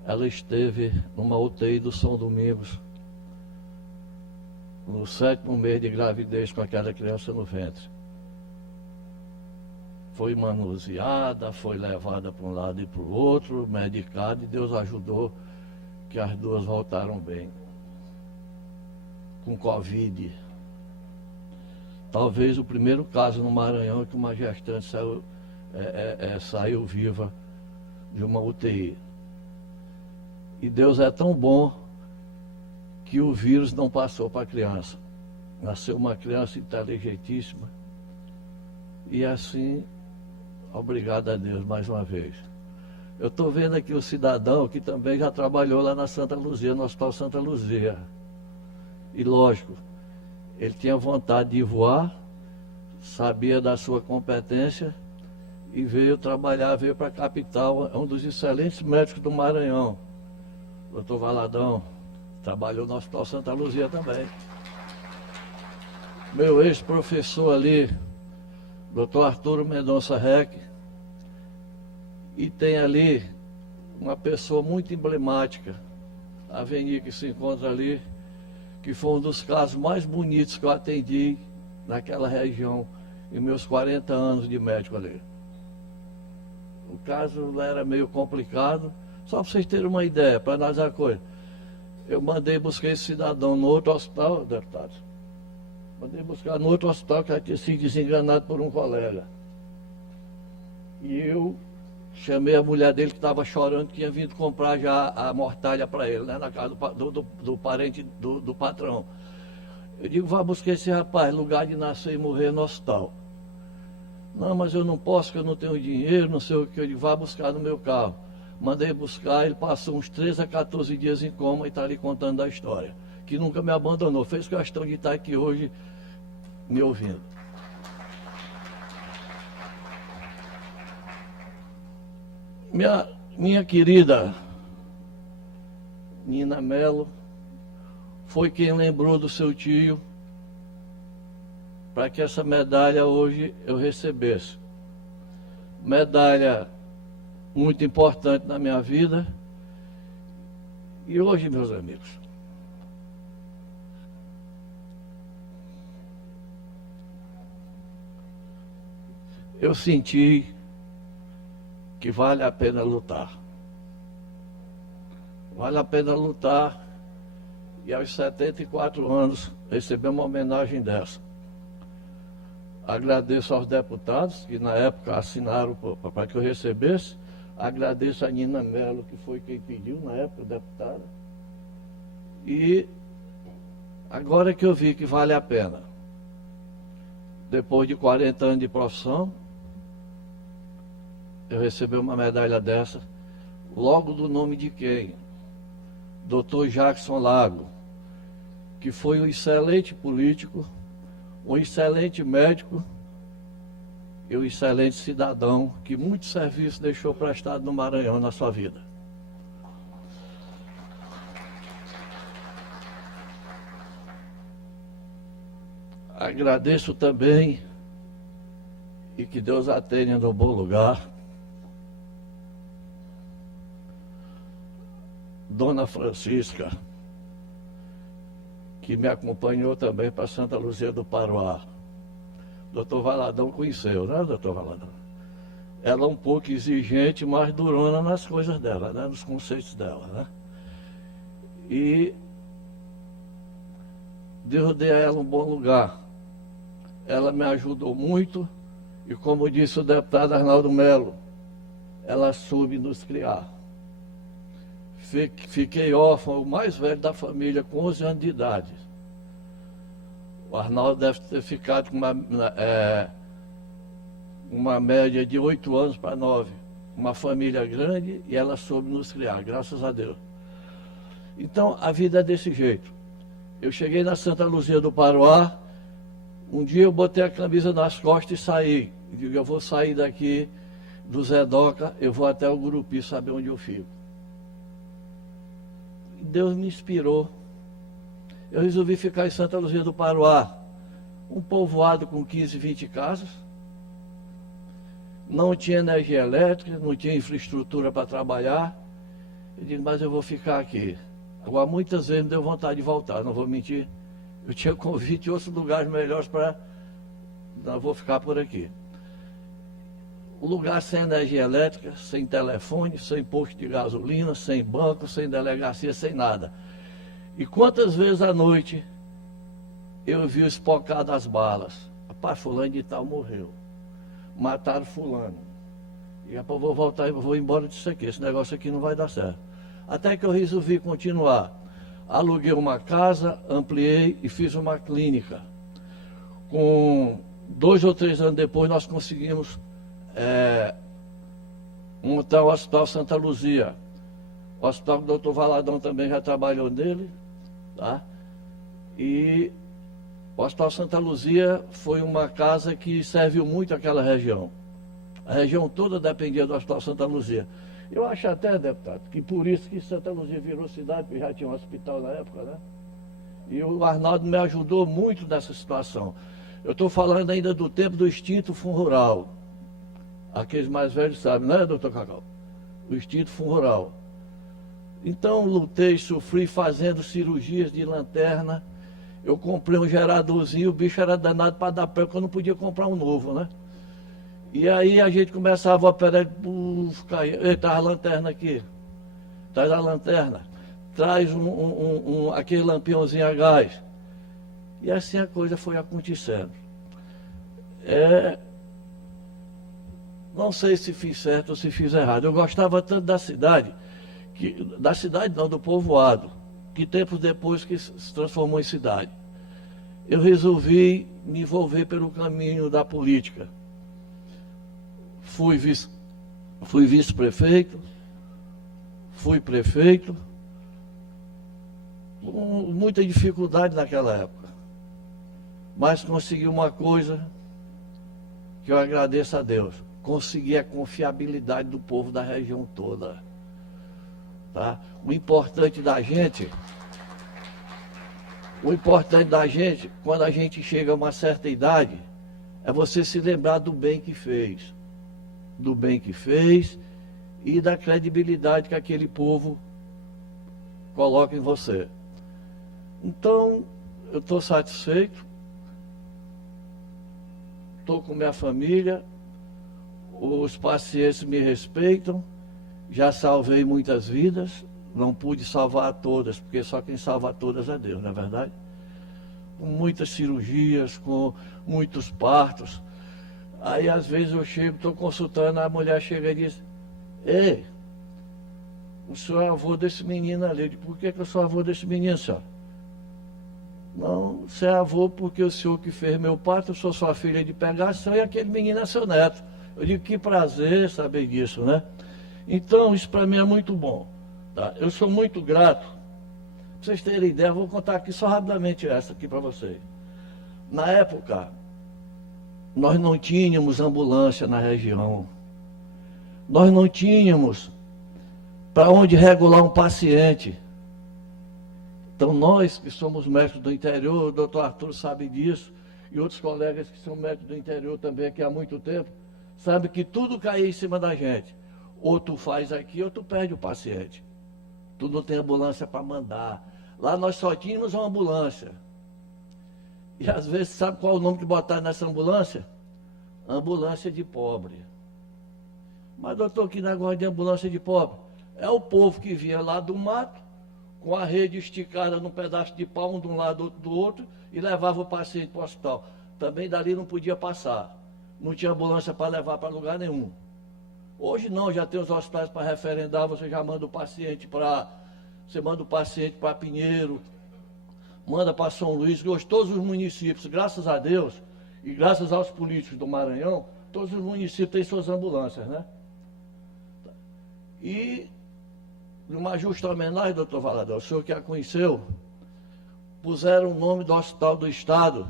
ela esteve numa UTI do São Domingos, no 7º mês de gravidez com aquela criança no ventre. Foi manuseada, foi levada para um lado e para o outro, medicada, e Deus ajudou que as duas voltaram bem. Com Covid. Talvez o primeiro caso no Maranhão que uma gestante saiu viva de uma UTI. E Deus é tão bom que o vírus não passou para a criança. Nasceu uma criança inteligentíssima. E assim, obrigado a Deus mais uma vez. Eu estou vendo aqui o cidadão que também já trabalhou lá na Santa Luzia, no Hospital Santa Luzia. E lógico, ele tinha vontade de voar, sabia da sua competência e veio trabalhar, veio para a capital, é um dos excelentes médicos do Maranhão. Doutor Valadão, trabalhou no Hospital Santa Luzia também. Meu ex-professor ali, doutor Arturo Mendonça Reck, e tem ali uma pessoa muito emblemática, a Aveni que se encontra ali, que foi um dos casos mais bonitos que eu atendi naquela região, em meus 40 anos de médico ali. O caso era meio complicado, só para vocês terem uma ideia, para analisar a coisa. Eu mandei buscar esse cidadão no outro hospital, deputado. Mandei buscar no outro hospital que tinha sido desenganado por um colega. E eu chamei a mulher dele que estava chorando, que tinha vindo comprar já a mortalha para ele, né, na casa do parente do patrão. Eu digo, vá buscar esse rapaz, lugar de nascer e morrer no hospital. Não, mas eu não posso, porque eu não tenho dinheiro, não sei o que. Eu digo, vá buscar no meu carro. Mandei buscar, ele passou uns 13 a 14 dias em coma e está ali contando a história. Que nunca me abandonou, fez questão de estar aqui hoje me ouvindo. Minha querida Nina Melo foi quem lembrou do seu tio para que essa medalha hoje eu recebesse. Medalha muito importante na minha vida. E hoje, meus amigos, eu senti que vale a pena lutar. Vale a pena lutar e aos 74 anos receber uma homenagem dessa. Agradeço aos deputados que na época assinaram para que eu recebesse. Agradeço a Nina Melo, que foi quem pediu na época, deputada. E agora que eu vi que vale a pena, depois de 40 anos de profissão, eu recebi uma medalha dessa, logo do nome de quem? Dr. Jackson Lago, que foi um excelente político, um excelente médico e um excelente cidadão que muito serviço deixou prestado no Maranhão na sua vida. Agradeço também, e que Deus a tenha no bom lugar, Dona Francisca, que me acompanhou também para Santa Luzia do Paruá. Doutor Valadão conheceu, né, doutor Valadão? Ela é um pouco exigente, mas durona nas coisas dela, né, nos conceitos dela, né? E Deus deu a ela um bom lugar. Ela me ajudou muito e, como disse o deputado Arnaldo Melo, ela soube nos criar. Fiquei órfão, o mais velho da família, com 11 anos de idade. O Arnaldo deve ter ficado com uma média de 8 anos para 9. Uma família grande e ela soube nos criar, graças a Deus. Então, a vida é desse jeito. Eu cheguei na Santa Luzia do Paruá, um dia eu botei a camisa nas costas e saí. Eu digo, eu vou sair daqui do Zé Doca, eu vou até o Gurupi saber onde eu fico. E Deus me inspirou. Eu resolvi ficar em Santa Luzia do Paruá, um povoado com 15, 20 casas. Não tinha energia elétrica, não tinha infraestrutura para trabalhar. Eu digo, mas eu vou ficar aqui. Agora, muitas vezes me deu vontade de voltar, não vou mentir. Eu tinha convite em outros lugares melhores para... Não, vou ficar por aqui. O lugar sem energia elétrica, sem telefone, sem posto de gasolina, sem banco, sem delegacia, sem nada. E quantas vezes à noite eu vi o espocar das balas. Rapaz, fulano de tal morreu. Mataram fulano. E rapaz, vou voltar e vou embora disso aqui. Esse negócio aqui não vai dar certo. Até que eu resolvi continuar. Aluguei uma casa, ampliei e fiz uma clínica. Com 2 ou 3 anos depois, nós conseguimos montar o Hospital Santa Luzia. O hospital que o doutor Valadão também já trabalhou nele. Tá? E o Hospital Santa Luzia foi uma casa que serviu muito àquela região. A região toda dependia do Hospital Santa Luzia. Eu acho até, deputado, que por isso que Santa Luzia virou cidade, porque já tinha um hospital na época, né? E o Arnaldo me ajudou muito nessa situação. Eu estou falando ainda do tempo do extinto Fundo Rural. Aqueles mais velhos sabem, não é, doutor Cacau? O extinto Fundo Rural. Então, lutei, sofri fazendo cirurgias de lanterna. Eu comprei um geradorzinho, o bicho era danado para dar pé, porque eu não podia comprar um novo, né? E aí a gente começava a operar, caía. Eita, a lanterna aqui. Traz a lanterna. Traz aquele lampiãozinho a gás. E assim a coisa foi acontecendo. Não sei se fiz certo ou se fiz errado. Eu gostava tanto da cidade, do povoado, que tempos depois que se transformou em cidade. Eu resolvi me envolver pelo caminho da política. Fui vice-prefeito, fui prefeito, com muita dificuldade naquela época. Mas consegui uma coisa que eu agradeço a Deus. Consegui a confiabilidade do povo da região toda. Tá? O importante da gente, quando a gente chega a uma certa idade, é você se lembrar do bem que fez. Do bem que fez e da credibilidade que aquele povo coloca em você. Então, eu estou satisfeito, estou com minha família, os pacientes me respeitam, já salvei muitas vidas, não pude salvar todas, porque só quem salva todas é Deus, não é verdade? Com muitas cirurgias, com muitos partos. Aí às vezes eu chego, estou consultando, a mulher chega e diz, ei, o senhor é avô desse menino ali. Eu digo, por que eu sou avô desse menino, senhor? Não, você é avô porque o senhor que fez meu parto, eu sou sua filha de pegação e aquele menino é seu neto. Eu digo, que prazer saber disso, né? Então, isso para mim é muito bom. Tá? Eu sou muito grato. Para vocês terem ideia, eu vou contar aqui só rapidamente essa aqui para vocês. Na época, nós não tínhamos ambulância na região. Nós não tínhamos para onde regular um paciente. Então, nós que somos médicos do interior, o doutor Arthur sabe disso, e outros colegas que são médicos do interior também aqui há muito tempo, sabem que tudo cai em cima da gente. Ou tu faz aqui, ou tu perde o paciente. Tu não tem ambulância para mandar. Lá nós só tínhamos uma ambulância. E às vezes, sabe qual é o nome que botaram nessa ambulância? Ambulância de pobre. Mas, doutor, que negócio de ambulância de pobre? É o povo que vinha lá do mato, com a rede esticada num pedaço de pau, um de um lado, outro do outro, e levava o paciente para o hospital. Também dali não podia passar. Não tinha ambulância para levar para lugar nenhum. Hoje não, já tem os hospitais para referendar, você já manda o paciente para... Você manda o paciente para Pinheiro, manda para São Luís, todos os municípios, graças a Deus, e graças aos políticos do Maranhão, todos os municípios têm suas ambulâncias, né? E, numa justa homenagem, doutor Valadão, o senhor que a conheceu, puseram o nome do Hospital do Estado,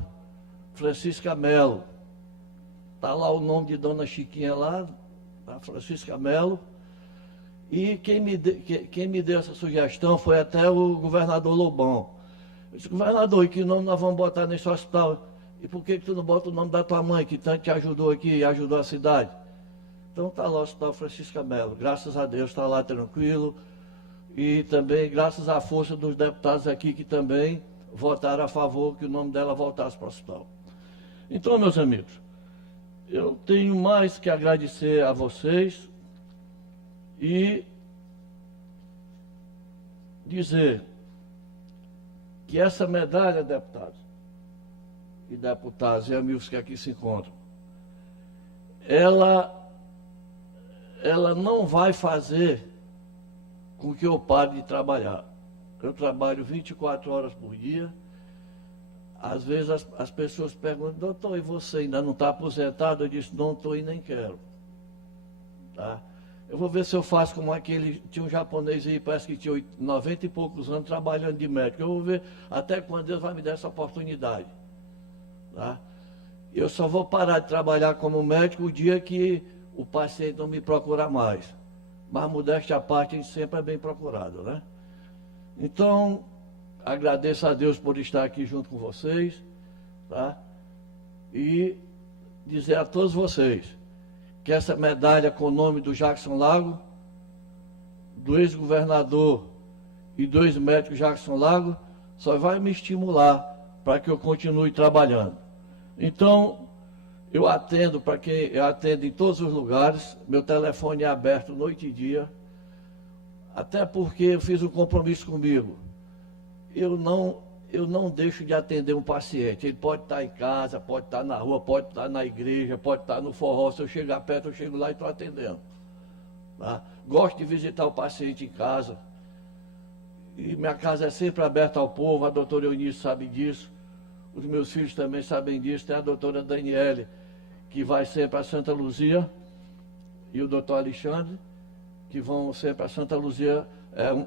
Francisca Melo. Está lá o nome de Dona Chiquinha lá, a Francisca Melo. E quem me deu essa sugestão foi até o governador Lobão. Eu disse, governador, e que nome nós vamos botar nesse hospital? E por que tu não bota o nome da tua mãe, que tanto te ajudou aqui e ajudou a cidade? Então está lá o Hospital Francisca Melo. Graças a Deus está lá tranquilo. E também graças à força dos deputados aqui que também votaram a favor que o nome dela voltasse para o hospital. Então, meus amigos, eu tenho mais que agradecer a vocês e dizer que essa medalha, deputados e deputadas e amigos que aqui se encontram, ela não vai fazer com que eu pare de trabalhar. Eu trabalho 24 horas por dia. Às vezes as pessoas perguntam, doutor, e você ainda não está aposentado? Eu disse, não estou e nem quero. Tá? Eu vou ver se eu faço como aquele, tinha um japonês aí, parece que tinha 90 e poucos anos trabalhando de médico. Eu vou ver até quando Deus vai me dar essa oportunidade. Tá? Eu só vou parar de trabalhar como médico o dia que o paciente não me procurar mais. Mas, modéstia à parte, a gente sempre é bem procurado, né? Então, agradeço a Deus por estar aqui junto com vocês, tá? E dizer a todos vocês que essa medalha com o nome do Jackson Lago, do ex-governador e do ex-médico Jackson Lago, só vai me estimular para que eu continue trabalhando. Então, eu atendo para quem eu atendo em todos os lugares, meu telefone é aberto noite e dia, até porque eu fiz um compromisso comigo. Eu não deixo de atender um paciente. Ele pode estar em casa, pode estar na rua, pode estar na igreja, pode estar no forró. Se eu chegar perto, eu chego lá e estou atendendo. Tá? Gosto de visitar o paciente em casa. E minha casa é sempre aberta ao povo, a doutora Eunice sabe disso. Os meus filhos também sabem disso. Tem a doutora Daniele, que vai sempre a Santa Luzia, e o doutor Alexandre, que vão sempre a Santa Luzia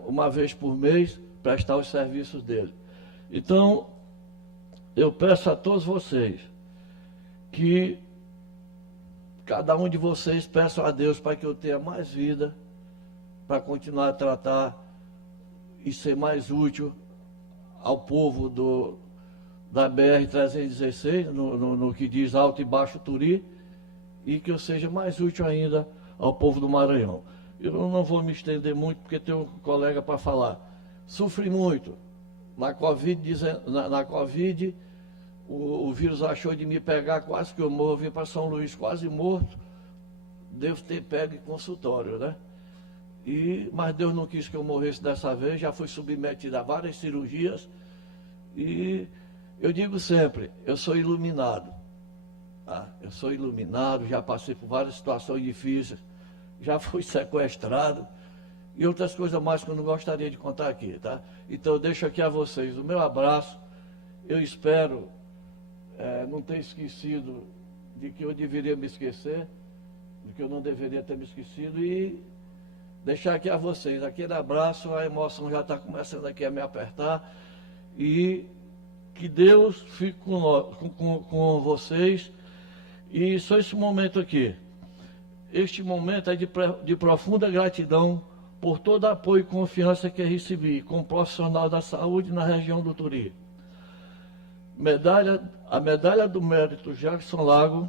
uma vez por mês, prestar os serviços dele. Então, eu peço a todos vocês que cada um de vocês peça a Deus para que eu tenha mais vida, para continuar a tratar e ser mais útil ao povo da BR-316, no que diz Alto e Baixo Turi, e que eu seja mais útil ainda ao povo do Maranhão. Eu não vou me estender muito, porque tem um colega para falar. Sofri muito. Na Covid, o vírus achou de me pegar, quase que eu morro. Vim para São Luís quase morto. Devo ter pego em consultório, né? Mas Deus não quis que eu morresse dessa vez. Já fui submetido a várias cirurgias. E eu digo sempre, eu sou iluminado. Tá? Eu sou iluminado, já passei por várias situações difíceis. Já fui sequestrado. E outras coisas mais que eu não gostaria de contar aqui, tá? Então eu deixo aqui a vocês o meu abraço. Eu espero não ter esquecido de que eu deveria me esquecer, de que eu não deveria ter me esquecido, e deixar aqui a vocês aquele abraço. A emoção já está começando aqui a me apertar, e que Deus fique com vocês, E só esse momento aqui. Este momento é de profunda gratidão por todo apoio e confiança que recebi como profissional da saúde na região do Turi. A medalha do mérito Jackson Lago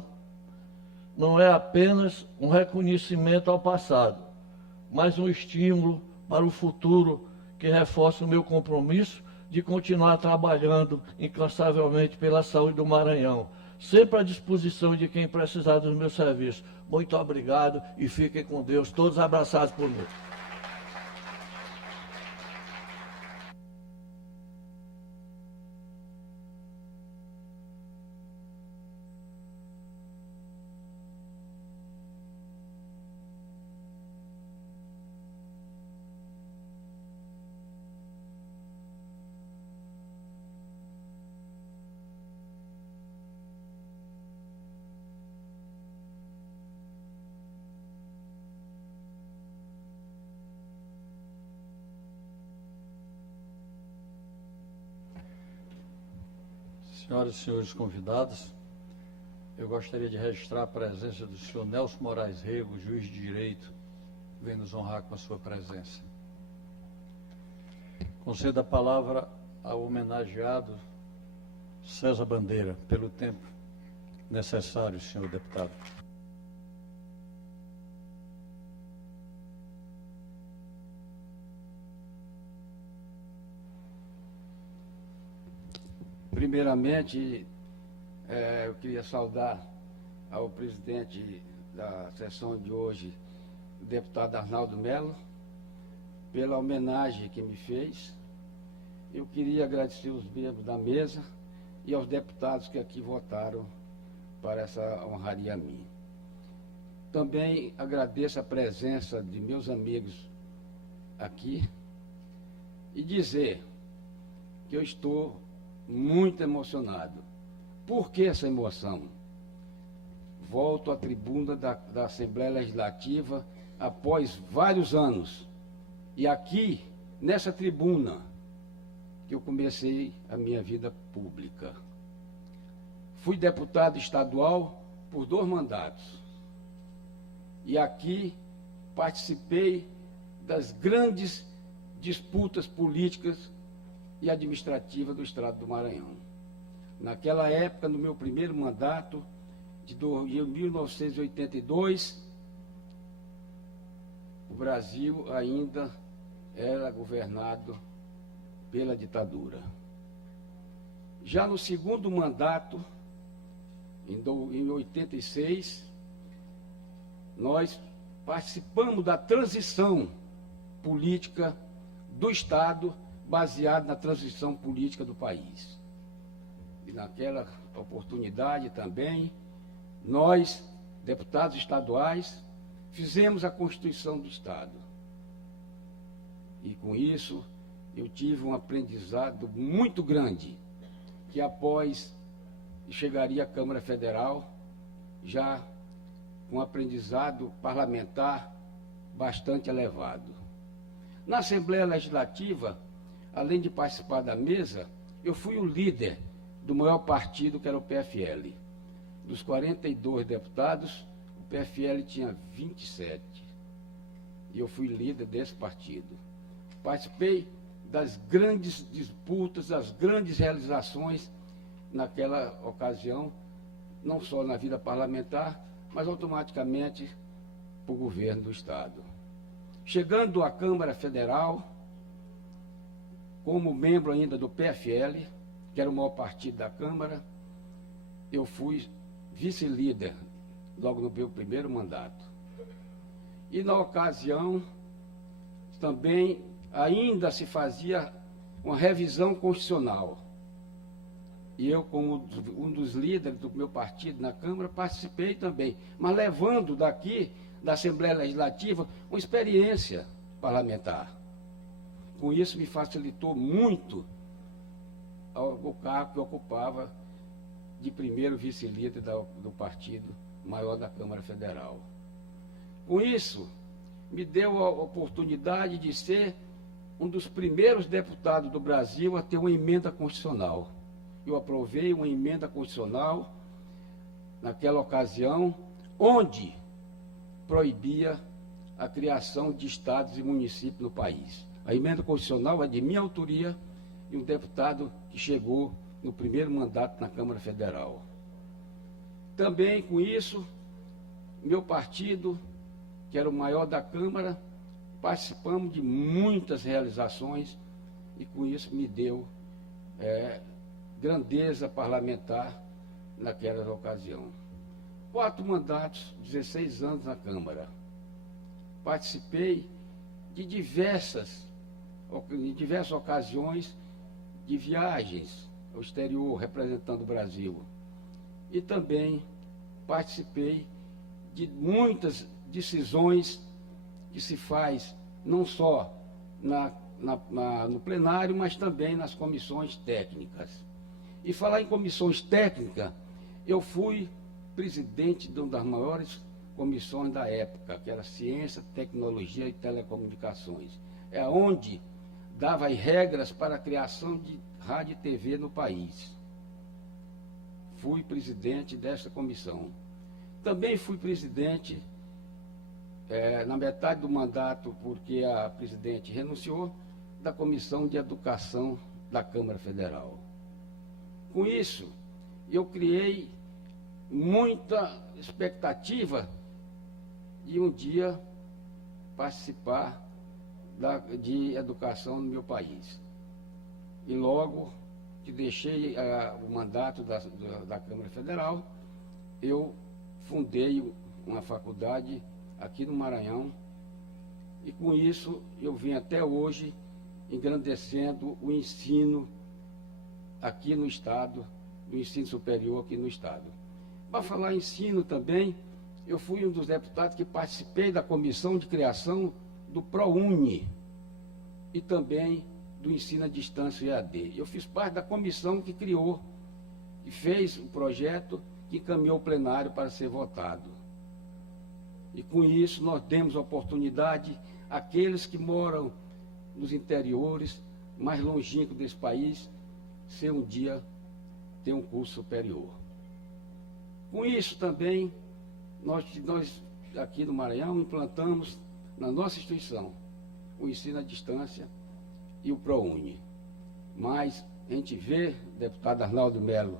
não é apenas um reconhecimento ao passado, mas um estímulo para o futuro que reforça o meu compromisso de continuar trabalhando incansavelmente pela saúde do Maranhão, sempre à disposição de quem precisar dos meus serviços. Muito obrigado e fiquem com Deus, todos abraçados por mim. Senhoras e senhores convidados, eu gostaria de registrar a presença do senhor Nelson Moraes Rego, juiz de direito, que vem nos honrar com a sua presença. Concedo a palavra ao homenageado César Bandeira, pelo tempo necessário, senhor deputado. Primeiramente, eu queria saudar ao presidente da sessão de hoje, o deputado Arnaldo Melo, pela homenagem que me fez. Eu queria agradecer os membros da mesa e aos deputados que aqui votaram para essa honraria a mim. Também agradeço a presença de meus amigos aqui e dizer que eu estou muito emocionado. Por que essa emoção? Volto à tribuna da Assembleia Legislativa após vários anos. E aqui, nessa tribuna, que eu comecei a minha vida pública. Fui deputado estadual por 2 mandatos. E aqui participei das grandes disputas políticas e administrativa do Estado do Maranhão. Naquela época, no meu primeiro mandato, de 1982, o Brasil ainda era governado pela ditadura. Já no segundo mandato, em 86, nós participamos da transição política do Estado, baseado na transição política do país. E naquela oportunidade também, nós, deputados estaduais, fizemos a Constituição do Estado. E com isso, eu tive um aprendizado muito grande, que após chegaria à Câmara Federal, já com um aprendizado parlamentar bastante elevado. Na Assembleia Legislativa, além de participar da mesa, eu fui o líder do maior partido, que era o PFL. Dos 42 deputados, o PFL tinha 27. E eu fui líder desse partido. Participei das grandes disputas, das grandes realizações naquela ocasião, não só na vida parlamentar, mas automaticamente para o governo do Estado. Chegando à Câmara Federal, como membro ainda do PFL, que era o maior partido da Câmara, eu fui vice-líder logo no meu primeiro mandato. E na ocasião, também ainda se fazia uma revisão constitucional. E eu, como um dos líderes do meu partido na Câmara, participei também, mas levando daqui, da Assembleia Legislativa, uma experiência parlamentar. Com isso, me facilitou muito o cargo que eu ocupava de primeiro vice-líder do partido maior da Câmara Federal. Com isso, me deu a oportunidade de ser um dos primeiros deputados do Brasil a ter uma emenda constitucional. Eu aprovei uma emenda constitucional naquela ocasião, onde proibia a criação de estados e municípios no país. A emenda constitucional é de minha autoria e um deputado que chegou no primeiro mandato na Câmara Federal. Também, com isso, meu partido, que era o maior da Câmara, participamos de muitas realizações e, com isso, me deu grandeza parlamentar naquela ocasião. 4 mandatos, 16 anos na Câmara. Participei de diversas ocasiões de viagens ao exterior, representando o Brasil. E também participei de muitas decisões que se faz não só no plenário, mas também nas comissões técnicas. E falar em comissões técnicas, eu fui presidente de uma das maiores comissões da época, que era Ciência, Tecnologia e Telecomunicações. É onde dava as regras para a criação de rádio e TV no país. Fui presidente dessa comissão. Também fui presidente, na metade do mandato, porque a presidente renunciou, da Comissão de Educação da Câmara Federal. Com isso, eu criei muita expectativa de um dia participar de educação no meu país. E logo que deixei o mandato da Câmara Federal, eu fundei uma faculdade aqui no Maranhão e com isso eu vim até hoje engrandecendo o ensino aqui no Estado, o ensino superior aqui no Estado. Para falar em ensino também, eu fui um dos deputados que participei da comissão de criação do ProUni e também do ensino à distância EAD. Eu fiz parte da comissão que criou, que fez o projeto, que encaminhou o plenário para ser votado. E com isso nós demos oportunidade àqueles que moram nos interiores, mais longínquos desse país, ser um dia ter um curso superior. Com isso também, nós aqui no Maranhão implantamos na nossa instituição o ensino à distância e o ProUni. Mas a gente vê, deputado Arnaldo Melo,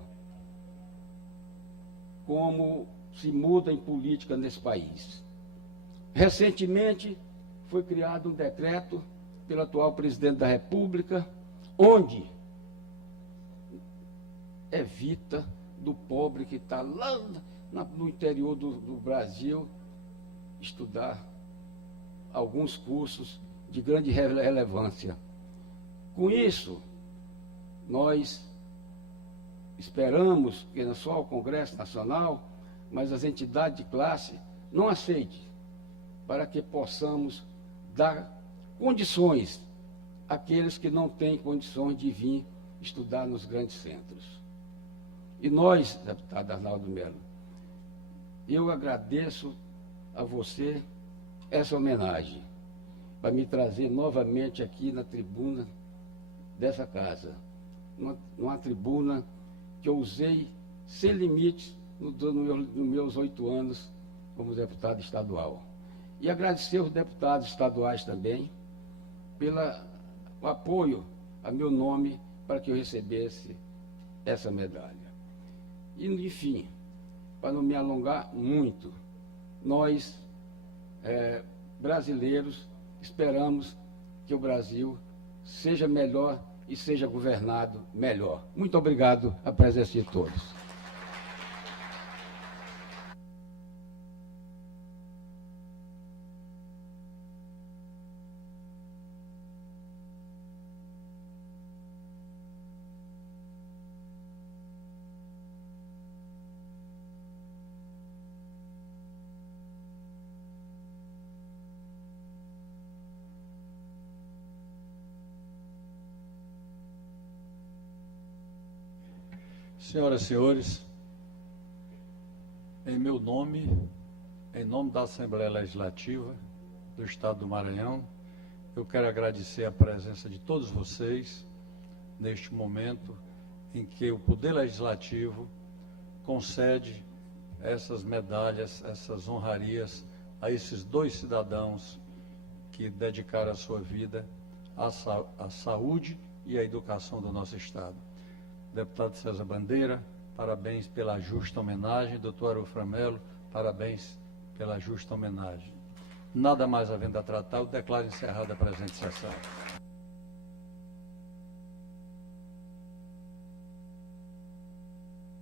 como se muda em política nesse país. Recentemente foi criado um decreto pelo atual presidente da República, onde evita do pobre que está lá no interior do Brasil estudar alguns cursos de grande relevância. Com isso, nós esperamos que não só o Congresso Nacional, mas as entidades de classe não aceitem, para que possamos dar condições àqueles que não têm condições de vir estudar nos grandes centros. E nós, deputado Arnaldo Melo, eu agradeço a você essa homenagem, para me trazer novamente aqui na tribuna dessa casa, numa tribuna que eu usei sem limites nos meus 8 anos como deputado estadual. E agradecer aos deputados estaduais também pelo apoio a meu nome para que eu recebesse essa medalha. E, enfim, para não me alongar muito, nós, brasileiros, esperamos que o Brasil seja melhor e seja governado melhor. Muito obrigado a presença de todos. Senhoras e senhores, em meu nome, em nome da Assembleia Legislativa do Estado do Maranhão, eu quero agradecer a presença de todos vocês neste momento em que o Poder Legislativo concede essas medalhas, essas honrarias a esses dois cidadãos que dedicaram a sua vida à saúde e à educação do nosso Estado. Deputado César Bandeira, parabéns pela justa homenagem. Doutor Arufra Melo, parabéns pela justa homenagem. Nada mais havendo a tratar, eu declaro encerrada a presente sessão.